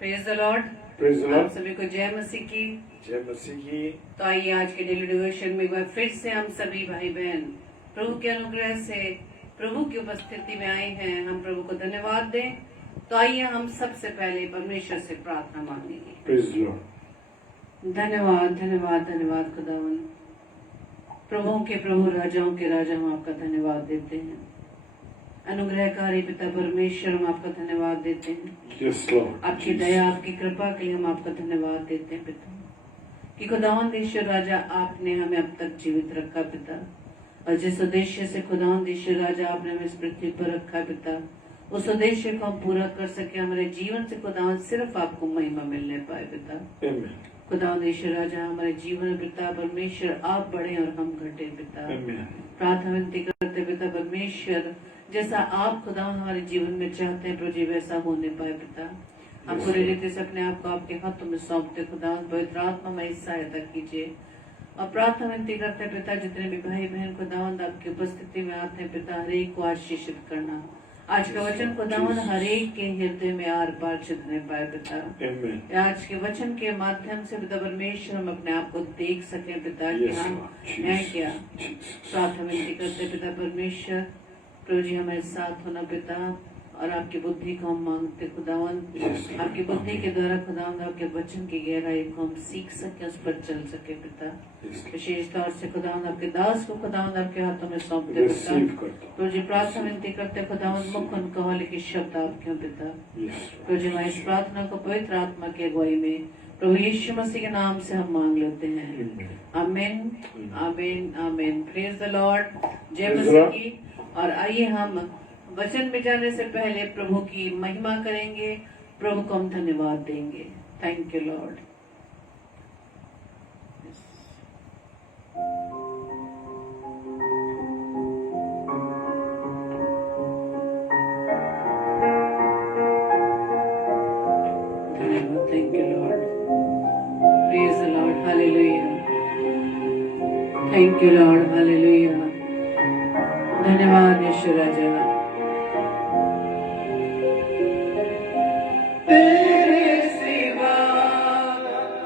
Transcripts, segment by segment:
Praise the Lord. Praise the आप Lord. सभी को जय मसीह की। जय मसीह की। तो आइए आज के डेली डिवोशन में एक बार फिर से हम सभी भाई बहन प्रभु के अनुग्रह से प्रभु की उपस्थिति में आए हैं। हम प्रभु को धन्यवाद दें। तो आइए हम सबसे पहले परमेश्वर से प्रार्थना मांगेंगे। Praise the Lord. धन्यवाद धन्यवाद धन्यवाद खुदावन, प्रभुओं के प्रभु राजाओं के राजा, हम आपका धन्यवाद देते हैं। अनुग्रहकारी पिता परमेश्वर, हम आपका धन्यवाद देते हैं। Yes, Lord. आपकी दया आपकी कृपा के लिए हम आपका धन्यवाद देते हैं पिता, कि खुदावंद ईश्वर राजा आपने हमें अब तक जीवित रखा पिता, और जिस उद्देश्य से खुदावंद ईश्वर राजा आपने हमें इस पृथ्वी पर रखा पिता, उस उद्देश्य को हम पूरा कर सके। हमारे जीवन से खुदावंद सिर्फ आपको महिमा मिलने पाए पिता। Amen. खुदावंद ईश्वर राजा हमारे जीवन में पिता परमेश्वर आप बढ़े और हम घटे पिता। Amen. प्रार्थना विनती करते पिता परमेश्वर, जैसा आप खुदा हमारे जीवन में चाहते हैं प्रभु जी वैसा होने पाए पिता। हम पूरी रीति से अपने आप को आपके हाथों में सौंपते खुदा, पवित्र आत्मा में सहायता कीजिए। और प्रार्थना विनती करते हैं पिता, जितने भी भाई बहन खुदावंद आपकी उपस्थिति में आते हैं पिता, हर एक को आशीषित करना। आज का वचन खुदावंद हर एक के हृदय में आर पार छिपने पाए पिता। Amen. आज के वचन के माध्यम से पिता परमेश्वर हम अपने आप को देख सके पिता, कि Yes, हम Lord. हैं क्या। Jesus. प्रार्थना विनती करते पिता परमेश्वर, प्रभु जी हमारे साथ होना पिता, और आपकी बुद्धि को हम मांगते खुदावंद। Yes. आपकी बुद्धि के द्वारा खुदावंद आपके वचन की गहराई को हम सीख सके, उस पर चल सके पिता। Yes. विशेष तौर से खुदावंद आपके दास को खुदावंद आपके हाथों में सौंपते पिता। Receive करता हूँ। प्रभु जी प्रार्थना विनती करते खुदावंद, मुख उनका वाले के शब्द आपके पिता। Yes, Lord. प्रभु जी हमारी इस प्रार्थना को पवित्र आत्मा की अगुवाई में प्रभु यीशु मसीह के नाम से हम मांग लेते हैं। Amen. आमीन आमीन आमीन। Praise the Lord. जय Praise the मसीह Lord. की। और आइए हम वचन में जाने से पहले प्रभु की महिमा करेंगे, प्रभु को हम धन्यवाद देंगे। Thank you lord. धन्यवाद, thank you lord. Praise the lord, hallelujah. Thank you lord, hallelujah. धन्यवाद यीशु राजा। तेरे सिवा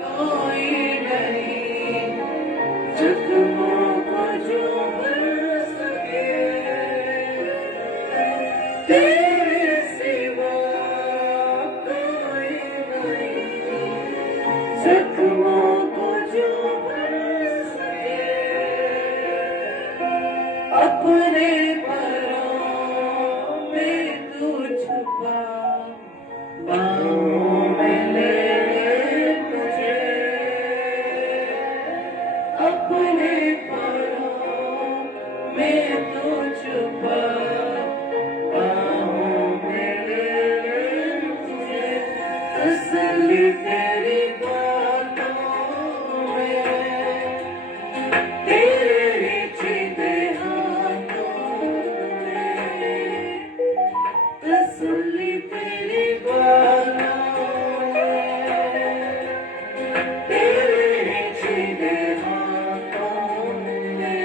कोई नहीं, जख्मों को जो भर सके। तेरे सिवा कोई नहीं, जख्मों को जो भर सके। अपने परों में तू छुपा, बाहों में ले मुझे। अपने परों में तू छुपा, बाहों में ले मुझे। तसल्ली तेरी बातों में, तेरे सीधे हाथों में। तसल्ली तेरी बातों में, तेरे सीधे हाथों में।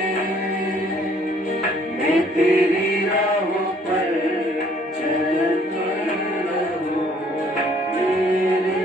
मैं तेरी राहों पर चलता रहूं, मेरे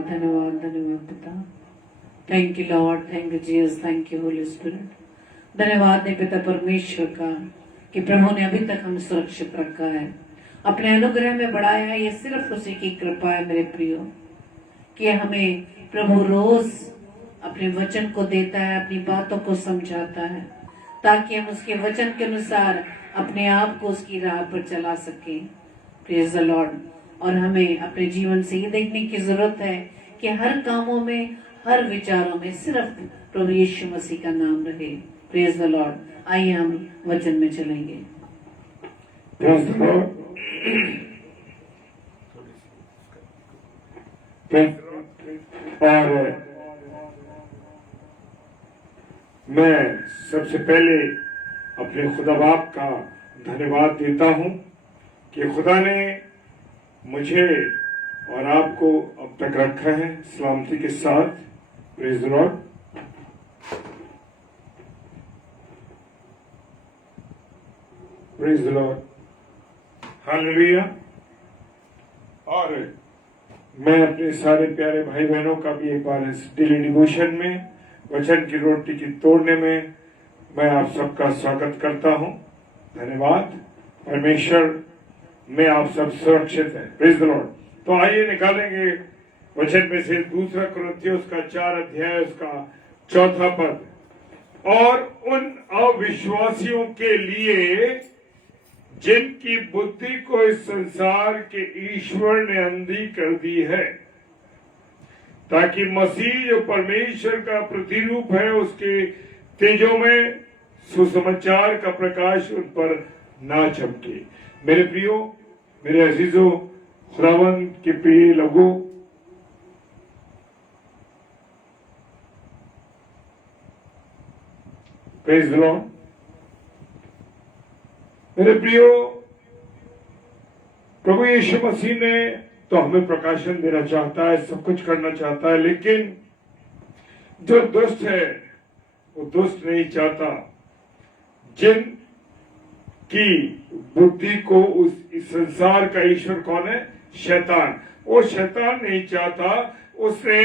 धन्यवाद धन्यवाद धन्यवाद पिता। Thank you Lord, thank you Jesus, thank you Holi spirit. धन्यवाद है पिता परमेश्वर का कि प्रभु ने अभी तक हमें सुरक्षित रखा है, अपने अनुग्रह में बढ़ाया है। ये सिर्फ उसी की कृपा है मेरे प्रियो, कि हमें प्रभु रोज अपने वचन को देता है, अपनी बातों को समझाता है, ताकि हम उसके वचन के अनुसार अपने आप को उसकी राह पर चला सके। Praise the Lord. और हमें अपने जीवन से ये देखने की जरूरत है कि हर कामों में, हर विचारों में सिर्फ प्रभु यीशु मसीह का नाम रहे। Praise the Lord. आइए हम वचन में चलेंगे। Praise the Lord. और मैं सबसे पहले अपने खुदा बाप का धन्यवाद देता हूं कि खुदा ने मुझे और आपको अब तक रखा है सलामती के साथ। Praise the Lord. Praise the lord. Hallelujah. और मैं अपने सारे प्यारे भाई बहनों का भी एक बार इस डेली डिवोशन में, वचन की रोटी की तोड़ने में मैं आप सबका स्वागत करता हूं। धन्यवाद। परमेश्वर में आप सब सुरक्षित हैं। Praise the Lord. तो आइए निकालेंगे वचन में से 2 कुरिन्थियों का 4 अध्याय उसका 4 पद। और उन अविश्वासियों के लिए जिनकी बुद्धि को इस संसार के ईश्वर ने अंधी कर दी है, ताकि मसीह जो परमेश्वर का प्रतिरूप है उसके तेजों में सुसमाचार का प्रकाश उन पर ना चमके। मेरे प्रियो, मेरे अजीजों, खुदावंद के प्रिय लोगों, प्रेज द लॉर्ड। मेरे प्रियो, प्रभु यीशु मसीह ने तो हमें प्रकाशन देना चाहता है, सब कुछ करना चाहता है, लेकिन जो दुष्ट है वो दुष्ट नहीं चाहता। जिन की बुद्धि को इस संसार का ईश्वर कौन है? शैतान। वो शैतान नहीं चाहता। उसने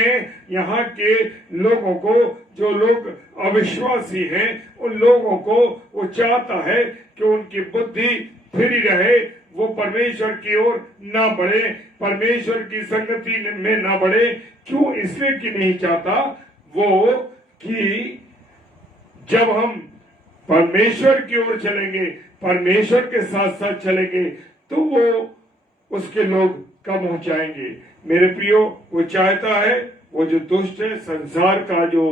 यहाँ के लोगों को, जो लोग अविश्वासी हैं, उन लोगों को वो चाहता है कि उनकी बुद्धि फिरी रहे, वो परमेश्वर की ओर ना बढ़े, परमेश्वर की संगति में ना बढ़े। क्यों? इसलिए कि नहीं चाहता वो कि जब हम परमेश्वर की ओर चलेंगे, परमेश्वर के साथ साथ चलेंगे, तो वो उसके लोग कम हो जाएंगे। मेरे प्रियो, वो चाहता है, वो जो दुष्ट है, संसार का जो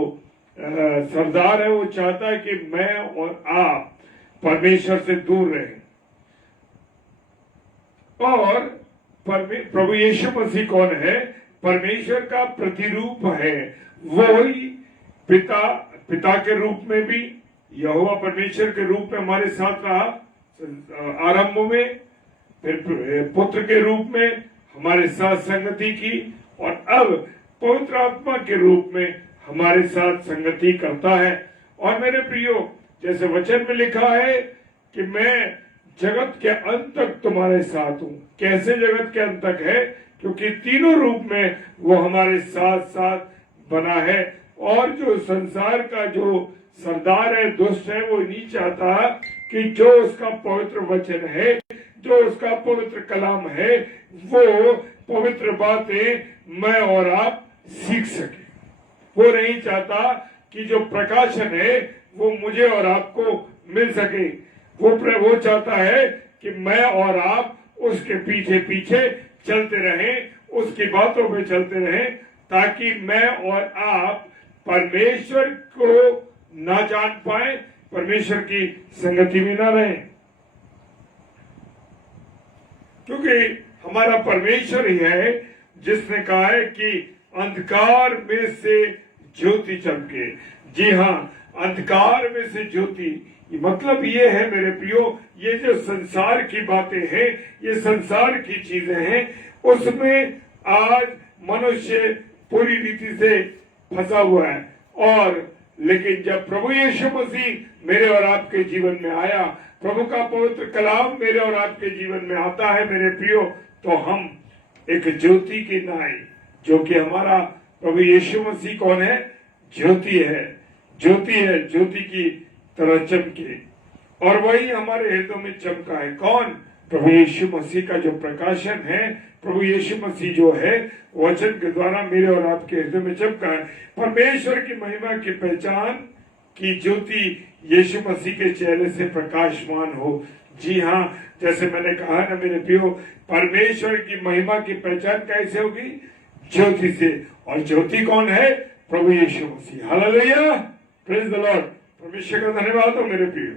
सरदार है, वो चाहता है कि मैं और आप परमेश्वर से दूर रहें। और प्रभु यीशु मसीह कौन है? परमेश्वर का प्रतिरूप है। वो ही पिता के रूप में भी, यहोवा परमेश्वर के रूप में हमारे साथ रहा आरंभ में, फिर पुत्र के रूप में हमारे साथ संगति की, और अब पवित्र आत्मा के रूप में हमारे साथ संगति करता है। और मेरे प्रियो, जैसे वचन में लिखा है कि मैं जगत के अंत तक तुम्हारे साथ हूं। कैसे जगत के अंत तक है? क्योंकि तीनों रूप में वो हमारे साथ साथ बना है। और जो संसार का जो सरदार है, दुष्ट है, वो नहीं चाहता कि जो उसका पवित्र वचन है, जो उसका पवित्र कलाम है, वो पवित्र बातें मैं और आप सीख सके। वो नहीं चाहता कि जो प्रकाशन है वो मुझे और आपको मिल सके। वो चाहता है कि मैं और आप उसके पीछे पीछे चलते रहें, उसकी बातों में चलते रहें, ताकि मैं और आप परमेश्वर को ना जान पाए, परमेश्वर की संगति में ना रहें। क्योंकि हमारा परमेश्वर ही है जिसने कहा है कि अंधकार में से ज्योति चमके। जी हाँ, अंधकार में से ज्योति, मतलब ये है मेरे प्रियो, ये जो संसार की बातें हैं, ये संसार की चीजें हैं, उसमें आज मनुष्य पूरी रीति से फंसा हुआ है। और लेकिन जब प्रभु यीशु मसीह मेरे और आपके जीवन में आया, प्रभु का पवित्र कलाम मेरे और आपके जीवन में आता है मेरे प्रियो, तो हम एक ज्योति की नाई, जो कि हमारा प्रभु यीशु मसीह कौन है? ज्योति है, ज्योति है, ज्योति की तरह चमके। और वही हमारे हृदय में चमका है। कौन? प्रभु यीशु मसीह का जो प्रकाशन है, प्रभु यीशु मसीह जो है वचन के द्वारा मेरे और आपके हृदय में चमका है। परमेश्वर की महिमा की पहचान की ज्योति यीशु मसीह के चेहरे से प्रकाशमान हो। जी हाँ, जैसे मैंने कहा ना मेरे प्रियो, परमेश्वर की महिमा की पहचान कैसे होगी? ज्योति से। और ज्योति कौन है? प्रभु यीशु मसीह। Hallelujah, praise the lord. परमेश्वर का धन्यवाद हो मेरे प्रियो।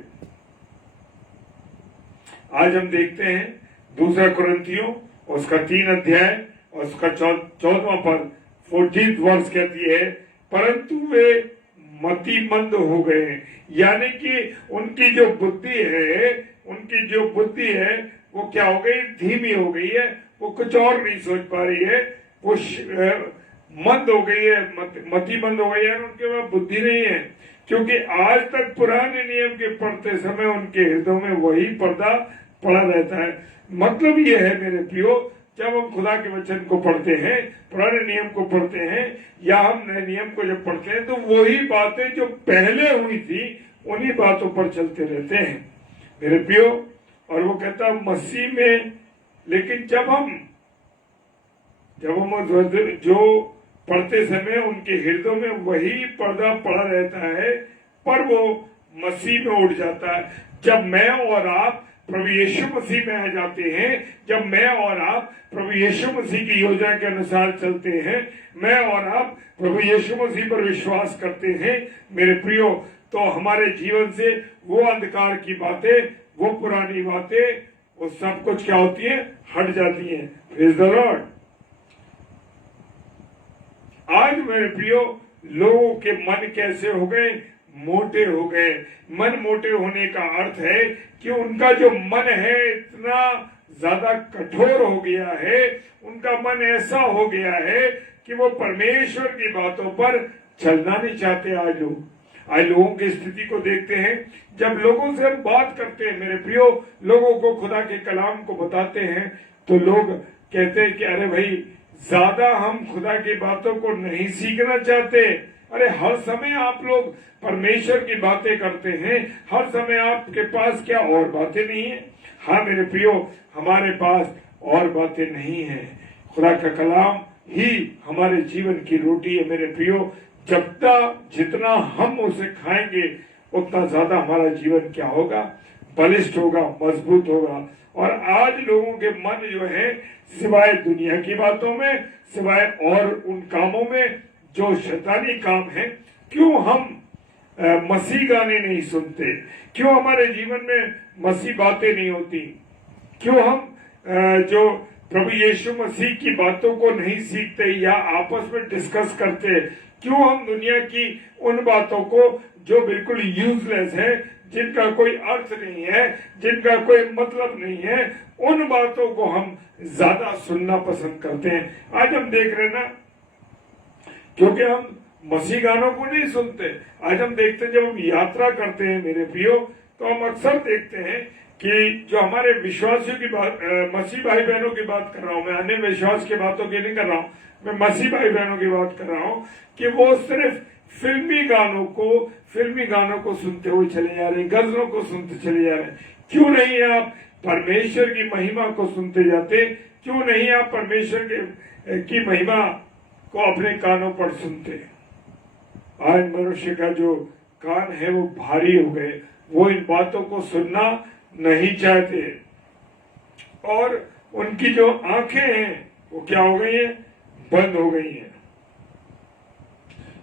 आज हम देखते हैं 2 कुरिन्थियों उसका 3 अध्याय और उसका 14वां पद 14th वर्ष कहती है, परंतु वे मतिमंद हो गए। यानी कि उनकी जो बुद्धि है, उनकी जो बुद्धि है वो क्या हो गई? धीमी हो गई है। वो कुछ और नहीं सोच पा रही है, वो मंद हो गई है, मतिमंद हो गई है, उनके पास बुद्धि नहीं है। क्योंकि आज तक पुराने नियम के पढ़ते समय उनके हृदय में वही पर्दा पड़ा रहता है। मतलब ये है मेरे प्रियो, जब हम खुदा के वचन को पढ़ते हैं, पुराने नियम को पढ़ते हैं या हम नए नियम को जब पढ़ते हैं, तो वही बातें जो पहले हुई थी उन्हीं बातों पर चलते रहते हैं मेरे प्रियो। और वो कहता मसीह में, लेकिन जब हम जो पढ़ते समय उनके हृदय में वही पर्दा पड़ा रहता है, पर वो मसीह में उठ जाता है। जब मैं और आप प्रभु यीशु मसीह में आ जाते हैं, जब मैं और आप प्रभु यीशु मसीह की योजना के अनुसार चलते हैं, मैं और आप प्रभु यीशु मसीह पर विश्वास करते हैं मेरे प्रियो, तो हमारे जीवन से वो अंधकार की बातें, वो पुरानी बातें, वो सब कुछ क्या होती है? हट जाती है। Praise the Lord. आज मेरे प्रियो, लोगों के मन कैसे हो गए? मोटे हो गए। मन मोटे होने का अर्थ है कि उनका जो मन है इतना ज्यादा कठोर हो गया है, उनका मन ऐसा हो गया है कि वो परमेश्वर की बातों पर चलना नहीं चाहते। आज लोगों की स्थिति को देखते हैं। जब लोगों से हम बात करते हैं मेरे प्रियो, लोगों को खुदा के कलाम को बताते हैं, तो लोग कहते हैं कि अरे भाई, ज्यादा हम खुदा की बातों को नहीं सीखना चाहते। अरे हर समय आप लोग परमेश्वर की बातें करते हैं, हर समय आपके पास क्या और बातें नहीं है? हाँ मेरे प्रियो, हमारे पास और बातें नहीं है। खुदा का कलाम ही हमारे जीवन की रोटी है मेरे प्रियो। जितना हम उसे खाएंगे उतना ज्यादा हमारा जीवन क्या होगा? बलिष्ठ होगा, मजबूत होगा। और आज लोगों के मन जो है, सिवाय दुनिया की बातों में, सिवाय और उन कामों में जो शैतानी काम है, क्यों हम मसीह गाने नहीं सुनते? क्यों हमारे जीवन में मसीह बातें नहीं होती? क्यों हम जो प्रभु यीशु मसीह की बातों को नहीं सीखते या आपस में डिस्कस करते? क्यों हम दुनिया की उन बातों को जो बिल्कुल यूजलेस है, जिनका कोई अर्थ नहीं है, जिनका कोई मतलब नहीं है, उन बातों को हम ज्यादा सुनना पसंद करते हैं? आज हम देख रहे हैं ना, क्योंकि हम मसीह गानों को नहीं सुनते। आज हम देखते हैं, जब हम यात्रा करते हैं मेरे प्रियो, तो हम अक्सर देखते हैं कि जो हमारे विश्वासियों की बात, मसीह भाई बहनों की बात कर रहा हूं मैं, अन्य विश्वास की बातों की नहीं कर रहा हूं, मैं मसीह भाई बहनों की बात कर रहा हूं, कि वो सिर्फ फिल्मी गानों को सुनते हुए चले जा रहे हैं, गजलों को सुनते चले जा रहे हैं। क्यों नहीं आप परमेश्वर की महिमा को सुनते जाते? क्यों नहीं आप परमेश्वर की महिमा को अपने कानों पर सुनते? आज मनुष्य का जो कान है वो भारी हो गए, वो इन बातों को सुनना नहीं चाहते। और उनकी जो आंखें हैं वो क्या हो गई हैं? बंद हो गई हैं।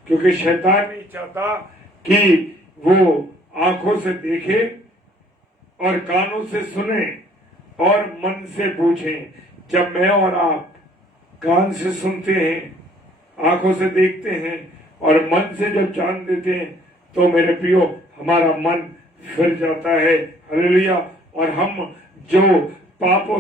क्योंकि शैतान नहीं चाहता कि वो आंखों से देखे और कानों से सुने और मन से पूछें। जब मैं और आप कान से सुनते हैं, आंखों से देखते हैं और मन से जब जान देते हैं, तो मेरे प्रियो हमारा मन फिर जाता है। हालेलुया। और हम जो पापों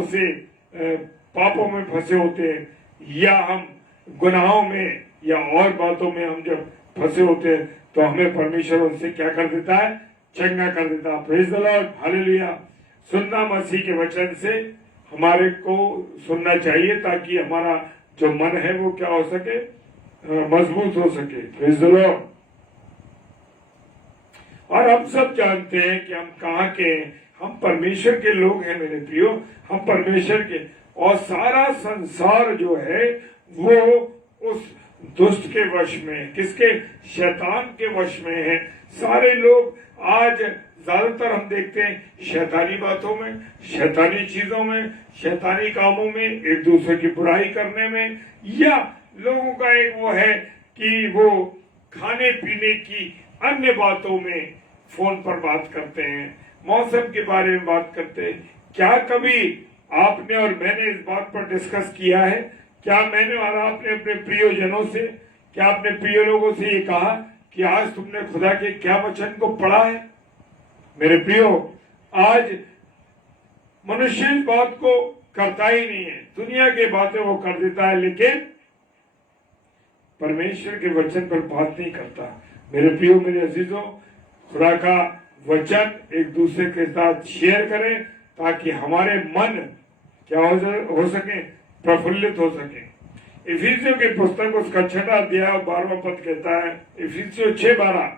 में फंसे होते हैं, या हम गुनाहों में या और बातों में हम जब फंसे होते हैं, तो हमें परमेश्वर उनसे क्या कर देता है? चंगा कर देता है। Praise the lord. हालेलुया। सुनना मसीह के वचन से हमारे को सुनना चाहिए, ताकि हमारा जो मन है वो क्या हो सके, मजबूत हो सके। Praise the Lord. और हम सब जानते हैं कि हम कहाँ के हैं, हम परमेश्वर के लोग हैं मेरे प्रियो, हम परमेश्वर के। और सारा संसार जो है वो उस दुष्ट के वश में है। किसके? शैतान के वश में है। सारे लोग आज ज्यादातर हम देखते हैं शैतानी बातों में, शैतानी चीजों में, शैतानी कामों में, एक दूसरे की बुराई करने में, या लोगों का एक वो है कि वो खाने पीने की अन्य बातों में फोन पर बात करते हैं, मौसम के बारे में बात करते हैं। क्या कभी आपने और मैंने इस बात पर डिस्कस किया है? क्या मैंने और आपने अपने प्रियजनों से, क्या अपने प्रिय लोगों से ये कहा कि आज तुमने खुदा के क्या वचन को पढ़ा है? मेरे प्रियो, आज मनुष्य इस बात को करता ही नहीं है, दुनिया की बातें वो कर देता है, लेकिन परमेश्वर के वचन पर बात नहीं करता। मेरे प्रियो, मेरे अजीजों, खुदा का वचन एक दूसरे के साथ शेयर करें ताकि हमारे मन क्या हो सके, प्रफुल्लित हो सके। इफिसियों की पुस्तक उसका 6वां अध्याय 12वां पद कहता है, इफिसियों 6:12,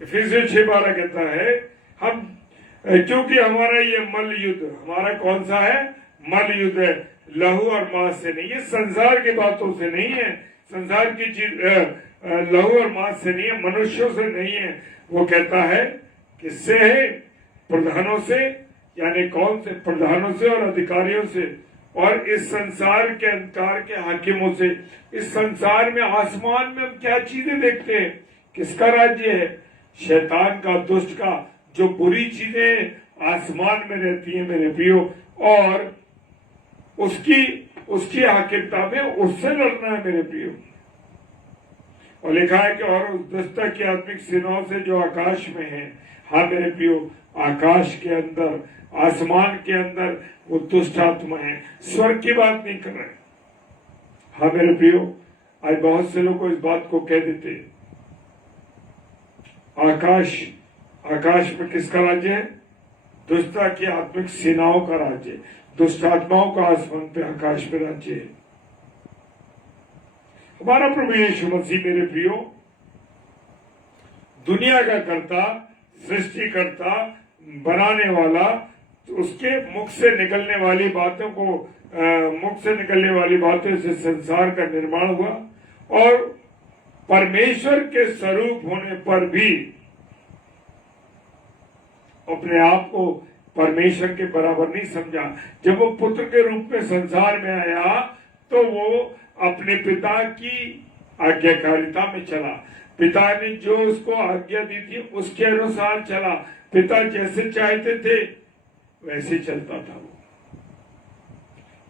इफिसियों 6:12 कहता है, हम क्योंकि हमारा ये मल युद्ध, हमारा कौन सा है? मल युद्ध है, लहू और मांस से नहीं। ये संसार की बातों से नहीं है, संसार की चीज लहू और मांस से नहीं है, मनुष्यों से नहीं है। वो कहता है किससे है? प्रधानों से, यानी कौन से? प्रधानों से और अधिकारियों से, और इस संसार के अंधकार के हाकिमों से। इस संसार में, आसमान में हम क्या चीजें देखते हैं? किसका राज्य है? शैतान का, दुष्ट का। जो बुरी चीजें आसमान में रहती हैं मेरे प्रियो, और उसकी हाकिमता में उससे लड़ना है मेरे प्रियो। और लिखा है कि और उस दुष्ट की आत्मिक सेनाओं से जो आकाश में है। हाँ मेरे प्रियो, आकाश के अंदर, आसमान के अंदर वो दुष्ट आत्मा है, स्वर्ग की बात नहीं कर रहे। हाँ मेरे प्रियो, आज बहुत से लोग इस बात को कह देते, आकाश में किसका राज्य है? दुष्टता की आत्मिक सेनाओं का राज्य, दुष्ट आत्माओं का आसमान पे, आकाश पे राज्य है। हमारा प्रभु यीशु मसीह मेरे प्रियो दुनिया का कर्ता, सृष्टिकर्ता, बनाने वाला, उसके मुख से निकलने वाली बातों को, मुख से निकलने वाली बातों से संसार का निर्माण हुआ। और परमेश्वर के स्वरूप होने पर भी अपने आप को परमेश्वर के बराबर नहीं समझा। जब वो पुत्र के रूप में संसार में आया तो वो अपने पिता की आज्ञाकारिता में चला। पिता ने जो उसको आज्ञा दी थी उसके अनुसार चला। पिता जैसे चाहते थे वैसे चलता था वो।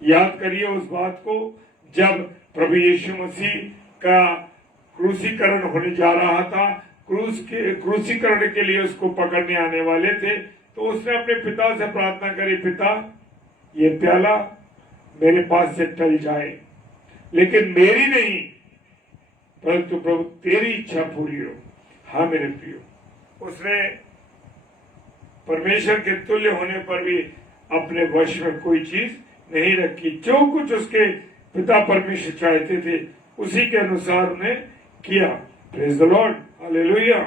याद करिए उस बात को, जब प्रभु यीशु मसीह का क्रूसीकरण होने जा रहा था, क्रूसीकरण के लिए उसको पकड़ने आने वाले थे, तो उसने अपने पिता से प्रार्थना करी, पिता ये प्याला मेरे पास से टल जाए, लेकिन मेरी नहीं परंतु प्रभु तेरी इच्छा पूरी हो। हाँ मेरे प्रियो, उसने परमेश्वर के तुल्य होने पर भी अपने वश में कोई चीज नहीं रखी। जो कुछ उसके पिता परमेश्वर चाहते थे उसी के अनुसार उन्हें किया। Praise the lord, hallelujah.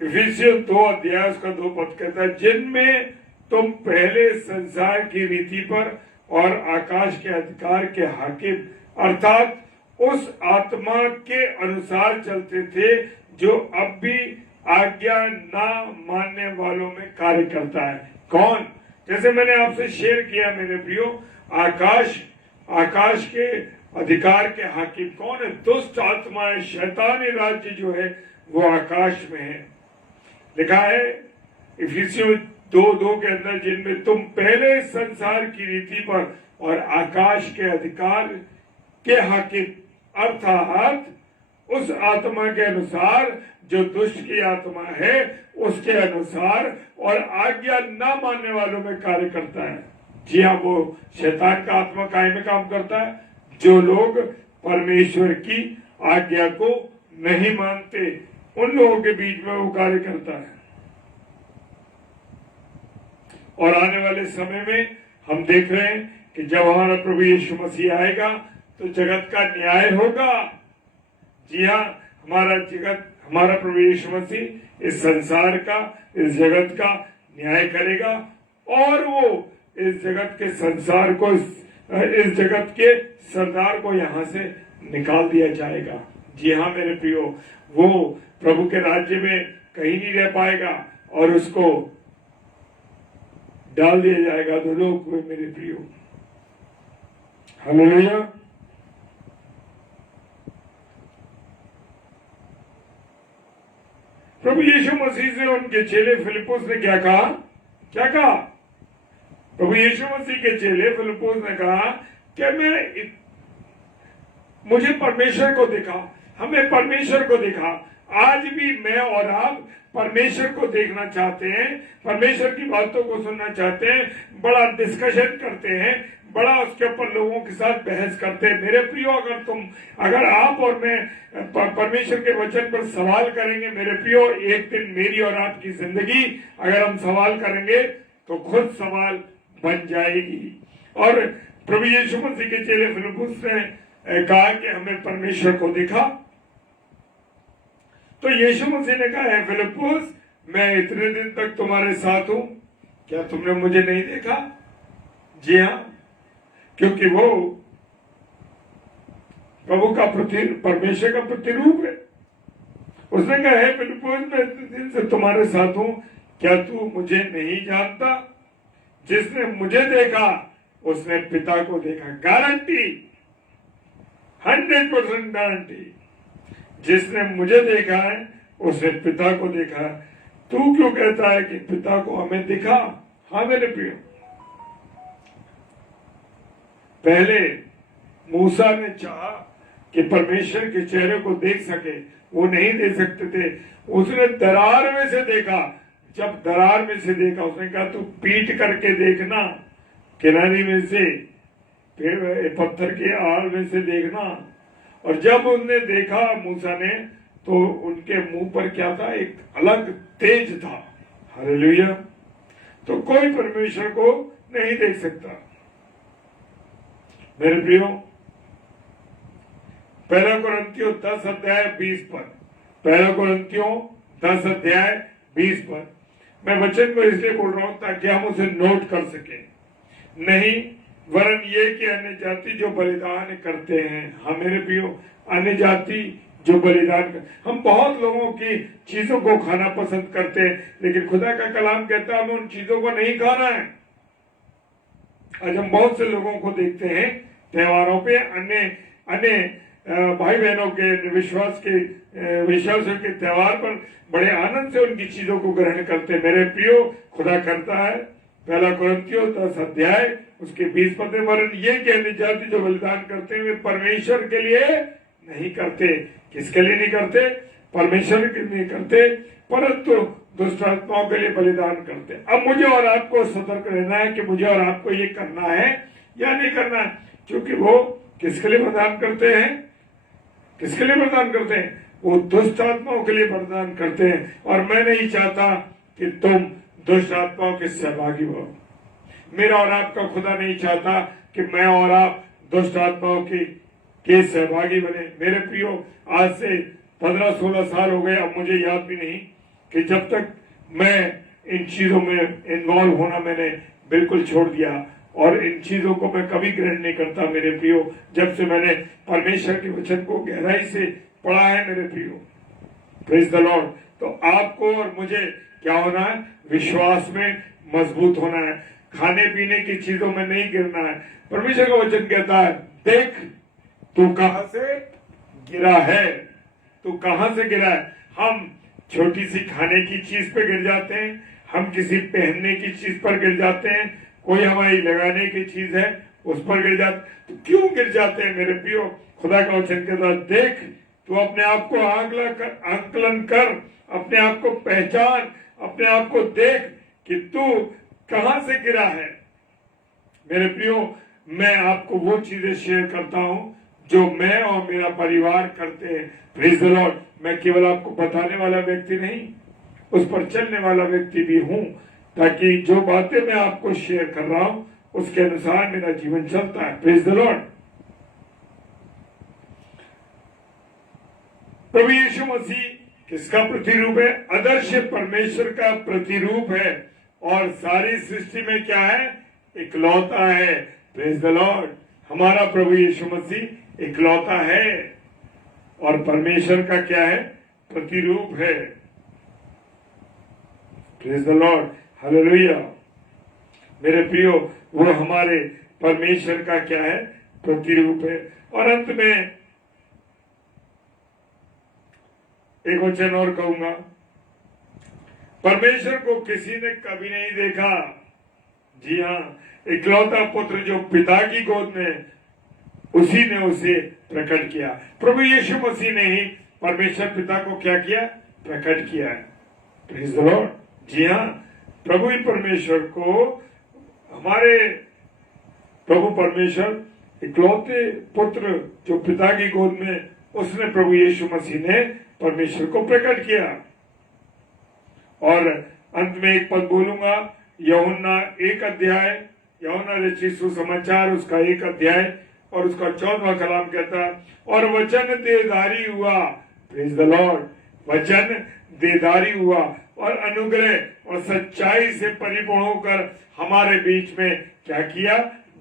इफिसियों 2:2 कहता है, जिनमें तुम पहले संसार की रीति पर और आकाश के अधिकार के हाकिम अर्थात उस आत्मा के अनुसार चलते थे जो अब भी आज्ञा ना मानने वालों में कार्य करता है। कौन? जैसे मैंने आपसे शेयर किया मेरे प्रियो, आकाश के अधिकार के हाकिम कौन है? दुष्ट आत्माएं, शैतानी राज्य जो है वो आकाश में है। लिखा है इफिसियों 2:2 के अंदर, जिनमें तुम पहले संसार की रीति पर और आकाश के अधिकार के हाकिम अर्थात उस आत्मा के अनुसार जो दुष्ट की आत्मा है उसके अनुसार और आज्ञा न मानने वालों में कार्य करता है। जी हाँ, वो शैतान का आत्मा काय में काम करता है? जो लोग परमेश्वर की आज्ञा को नहीं मानते उन लोगों के बीच में वो कार्य करता है। और आने वाले समय में हम देख रहे हैं कि जब हमारा प्रभु यीशु मसीह आएगा तो जगत का न्याय होगा। जी हाँ, हमारा प्रभु यीशु मसीह इस संसार का, इस जगत का न्याय करेगा और वो इस जगत के संसार को, इस जगत के सरदार को यहाँ से निकाल दिया जाएगा। जी हाँ मेरे प्रियो, वो प्रभु के राज्य में कहीं नहीं रह पाएगा और उसको डाल दिया जाएगा दोलोक में मेरे प्रियो। हालेलुया। प्रभु यीशु मसीह से उनके चेले फिलिप्पुस ने क्या कहा? प्रभु यीशु मसीह के चेले फिलिप्पुस ने कहा कि मुझे परमेश्वर को दिखा, हमें परमेश्वर को दिखा। आज भी मैं और आप परमेश्वर को देखना चाहते हैं, परमेश्वर की बातों को सुनना चाहते हैं, बड़ा डिस्कशन करते हैं, बड़ा उसके ऊपर लोगों के साथ बहस करते हैं। मेरे प्रियो, अगर आप और मैं परमेश्वर के वचन पर सवाल करेंगे मेरे प्रियो, एक दिन मेरी और आपकी जिंदगी अगर हम सवाल करेंगे तो खुद सवाल बन जाएगी। और प्रभु यीशु मसीह के चेले फिलिप्पुस ने कहा कि हमें परमेश्वर को दिखा। तो यीशु मसीह ने कहा, है फिलिप्पुस, मैं इतने दिन तक तुम्हारे साथ हूं, क्या तुमने मुझे नहीं देखा? जी हाँ, क्योंकि वो प्रभु का परमेश्वर का प्रतिरूप है। उसने कहा, है फिलिप्पुस, मैं इतने दिन से तुम्हारे साथ हूं, क्या तू मुझे नहीं जानता? जिसने मुझे देखा उसने पिता को देखा। Guarantee, 100% guarantee. जिसने मुझे देखा है उसने पिता को देखा है। तू क्यों कहता है कि पिता को हमें दिखा? हाँ मेरे प्रिय, पहले मूसा ने चाहा कि परमेश्वर के चेहरे को देख सके, वो नहीं देख सकते थे। उसने दरार में से देखा। जब दरार में से देखा, उसने कहा तू पीट करके देखना, किनारे में से, फिर पत्थर के आड़ में से देखना। और जब उन्होंने देखा मूसा ने, तो उनके मुंह पर क्या था? एक अलग तेज था। हालेलुया। तो कोई परमेश्वर को नहीं देख सकता मेरे प्रियो। पहला कुरिन्थियों 10 अध्याय 20 पद, पहला कुरिन्थियों 10 अध्याय 20 पद। मैं वचन को इसलिए बोल रहा हूं ताकि हम उसे नोट कर सकें, नहीं वरन ये कि अन्य जाति जो बलिदान करते हैं। हाँ मेरे प्रियो, अन्य जाति जो बलिदान कर, हम बहुत लोगों की चीजों को खाना पसंद करते हैं, लेकिन खुदा का कलाम कहता है हमें उन चीजों को नहीं खाना है। आज हम बहुत से लोगों को देखते हैं त्योहारों पे, अन्य भाई बहनों के विश्वासियों के त्योहार पर बड़े आनंद से उनकी चीजों को ग्रहण करते हैं। मेरे प्रियो, खुदा करता है, पहला कुरिन्थियों 10 अध्याय उसके 20 पद में, वरन ये कि अन्य जाति जो बलिदान करते हैं वे परमेश्वर के लिए नहीं करते। किसके लिए नहीं करते? परमेश्वर के लिए करते, परंतु दुष्ट आत्माओं के लिए बलिदान करते। अब मुझे और आपको सतर्क रहना है कि मुझे और आपको ये करना है या नहीं करना है, क्योंकि वो किसके लिए बलिदान करते हैं? किसके लिए बलिदान करते हैं? वो दुष्ट आत्माओं के लिए बलिदान करते हैं। और मैं नहीं चाहता कि तुम दुष्ट आत्माओं के सहभागी हो। मेरा और आपका खुदा नहीं चाहता कि मैं और आप दुष्ट आत्माओं के सहभागी बने। मेरे प्रियो, आज से 15-16 साल हो गए, अब मुझे याद भी नहीं कि जब तक मैं इन चीजों में इन्वॉल्व होना मैंने बिल्कुल छोड़ दिया, और इन चीजों को मैं कभी ग्रहण नहीं करता मेरे प्रियो, जब से मैंने परमेश्वर के वचन को गहराई से पढ़ा है मेरे प्रियो। Praise the Lord. तो आपको और मुझे क्या होना है? विश्वास में मजबूत होना है, खाने पीने की चीजों में नहीं गिरना है। परमेश्वर का वचन कहता है, देख तू कहां से गिरा है, तू कहां से गिरा है। हम छोटी सी खाने की चीज पे गिर जाते हैं, हम किसी पहनने की चीज पर गिर जाते हैं, कोई हमारी लगाने की चीज है उस पर गिर जाते। तो क्यों गिर जाते हैं मेरे प्रियो? खुदा का वचन कहता है, देख तू अपने आप को आकलन कर, अपने आप को पहचान, अपने आप को देख कि तू कहां से गिरा है। मेरे प्रियो, मैं आपको वो चीजें शेयर करता हूं जो मैं और मेरा परिवार करते हैं। Praise the Lord. मैं केवल आपको बताने वाला व्यक्ति नहीं, उस पर चलने वाला व्यक्ति भी हूं। ताकि जो बातें मैं आपको शेयर कर रहा हूं उसके अनुसार मेरा जीवन चलता है। Praise the lord. प्रभु यीशु मसीह किसका प्रतिरूप है? आदर्श परमेश्वर का प्रतिरूप है और सारी सृष्टि में क्या है? इकलौता है। Praise the Lord. हमारा प्रभु यीशु मसीह इकलौता है और परमेश्वर का क्या है? प्रतिरूप है। Praise the lord. हालेलुया। मेरे प्रियो, वो हमारे परमेश्वर का क्या है? प्रतिरूप है। और अंत में एक वचन और कहूंगा, परमेश्वर को किसी ने कभी नहीं देखा। जी हाँ, इकलौता पुत्र जो पिता की गोद में, उसी ने उसे प्रकट किया। प्रभु यीशु मसीह ने ही परमेश्वर पिता को क्या किया? प्रकट किया है। Praise the Lord. जी हाँ, प्रभु ही परमेश्वर को, हमारे प्रभु परमेश्वर इकलौते पुत्र जो पिता की गोद में, उसने प्रभु यीशु मसीह ने परमेश्वर को प्रकट किया। और अंत में एक पद बोलूंगा, यूहन्ना 1 अध्याय, यूहन्ना रचित सुसमाचार उसका 1 अध्याय और उसका 14वां कलाम कहता है, और वचन देहधारी हुआ। Praise the Lord. वचन देहधारी हुआ और अनुग्रह और सच्चाई से परिपूर्ण होकर हमारे बीच में क्या किया?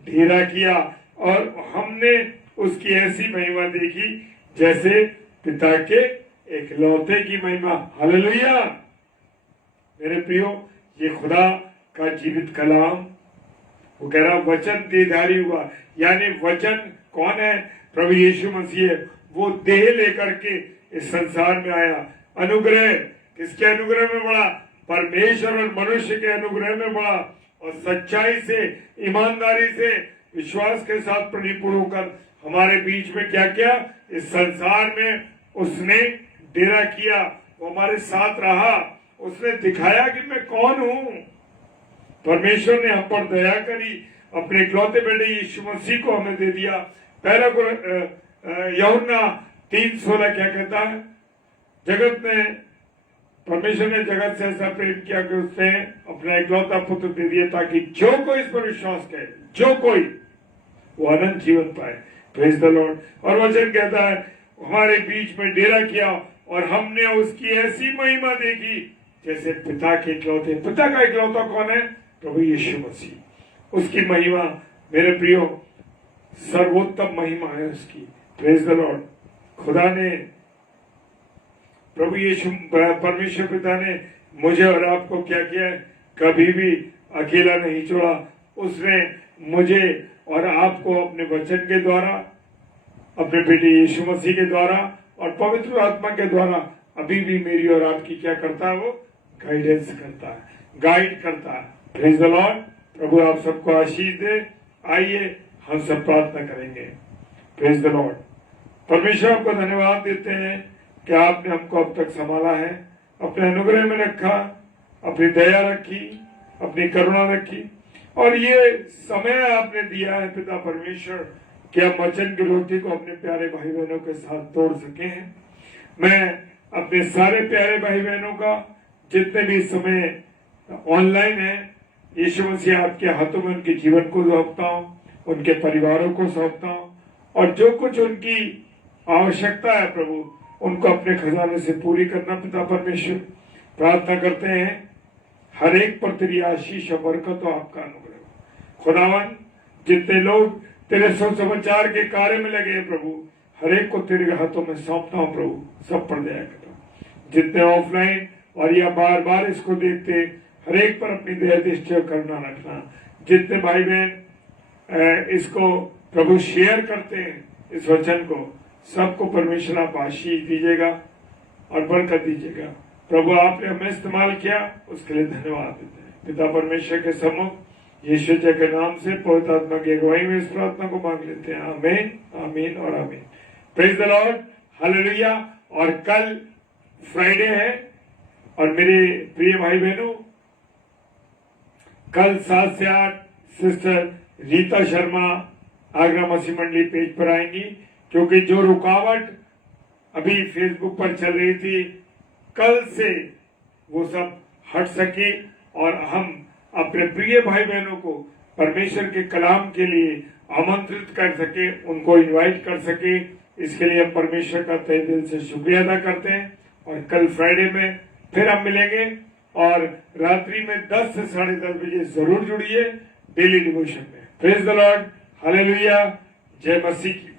डेरा किया। और हमने उसकी ऐसी महिमा देखी जैसे पिता के इकलौते की महिमा। हालेलुया। मेरे प्रियो, ये खुदा का जीवित कलाम, वो कह रहा वचन देहधारी हुआ, यानी वचन कौन है? प्रभु यीशु मसीह है। वो देह लेकर के इस संसार में आया। अनुग्रह, किसके अनुग्रह में बढ़ा? परमेश्वर और मनुष्य के अनुग्रह में बढ़ा। और सच्चाई से, ईमानदारी से, विश्वास के साथ परिपूर्ण होकर हमारे बीच में क्या किया? इस संसार में उसने डेरा किया। वो हमारे साथ रहा। उसने दिखाया कि मैं कौन हूं। परमेश्वर ने हम पर दया करी, अपने इकलौते बेटे यीशु मसीह को हमें दे दिया। पहला यूहन्ना 3:16 क्या कहता है? जगत में, परमेश्वर ने जगत से ऐसा प्रेम किया कि उसने अपना इकलौता पुत्र दे दिया ताकि जो कोई इस पर विश्वास करे, जो कोई, वो अनंत जीवन पाए। Praise the Lord. और वचन कहता है हमारे बीच में डेरा किया और हमने उसकी ऐसी महिमा देखी जैसे पिता के इकलौते। पिता का इकलौता कौन है? प्रभु यीशु मसीह। उसकी महिमा, मेरे प्रियो, सर्वोत्तम महिमा है उसकी। Praise the Lord. खुदा ने, प्रभु यीशु परमेश्वर पिता ने मुझे और आपको क्या किया? कभी भी अकेला नहीं छोड़ा। उसने मुझे और आपको अपने वचन के द्वारा, अपने बेटे यीशु मसीह के द्वारा और पवित्र आत्मा के द्वारा अभी भी मेरी और आपकी क्या करता है? वो गाइडेंस करता है, गाइड करता है। Praise the lord. प्रभु आप सबको आशीष दे। आइए हम सब प्रार्थना करेंगे। Praise the lord. परमेश्वर आपको धन्यवाद देते हैं कि आपने हमको अब तक संभाला है, अपने अनुग्रह में रखा, अपनी दया रखी, अपनी करुणा रखी और ये समय आपने दिया है पिता परमेश्वर कि हम वचन की रोटी को अपने प्यारे भाई बहनों के साथ तोड़ सके हैं। मैं अपने सारे प्यारे भाई बहनों का, जितने भी समय ऑनलाइन है, यीशु मसीह आपके हाथों में उनके जीवन को सौंपता हूँ, उनके परिवारों को सौंपता हूँ और जो कुछ उनकी आवश्यकता है प्रभु, उनको अपने खजाने से पूरी करना पिता परमेश्वर। प्रार्थना करते हैं हर एक पर तेरी आशीष और बरकत हो, आपका अनुग्रह। खुदावन, जितने लोग तेरे सुसमाचार के कार्य में लगे हैं प्रभु, हर एक को तेरे हाथों में सौंपता हूँ प्रभु, सब पर दया करना। जितने ऑफलाइन और या बार बार इसको देखते, हर एक पर अपनी दया दृष्टि करना रखना। जितने भाई बहन इसको प्रभु शेयर करते हैं, इस वचन को, सबको परमेश्वर आप आशीष दीजिएगा और बरकत दीजिएगा। प्रभु आपने हमें इस्तेमाल किया, उसके लिए धन्यवाद देते हैं। पिता परमेश्वर के सम्मुख यीशु जी के नाम से पवित्र आत्मा की अगुवाई में इस प्रार्थना को मांग लेते हैं। आमीन, आमीन और आमीन। Praise the lord. हालेलुया। और कल फ्राइडे है और मेरे प्रिय भाई बहनों, कल 7 से 8 सिस्टर रीता शर्मा आगरा मसीह मंडली पेज पर आएंगी, क्योंकि जो रुकावट अभी फेसबुक पर चल रही थी, कल से वो सब हट सके और हम अपने प्रिय भाई बहनों को परमेश्वर के कलाम के लिए आमंत्रित कर सके, उनको इनवाइट कर सके। इसके लिए हम परमेश्वर का तहे दिल से शुक्रिया अदा करते हैं। और कल फ्राइडे में फिर हम मिलेंगे और रात्रि में 10 से 10:30 बजे जरूर जुड़िए डेली डिवोशन में। प्रेज द लॉर्ड, हालेलुया, जय मसीह की।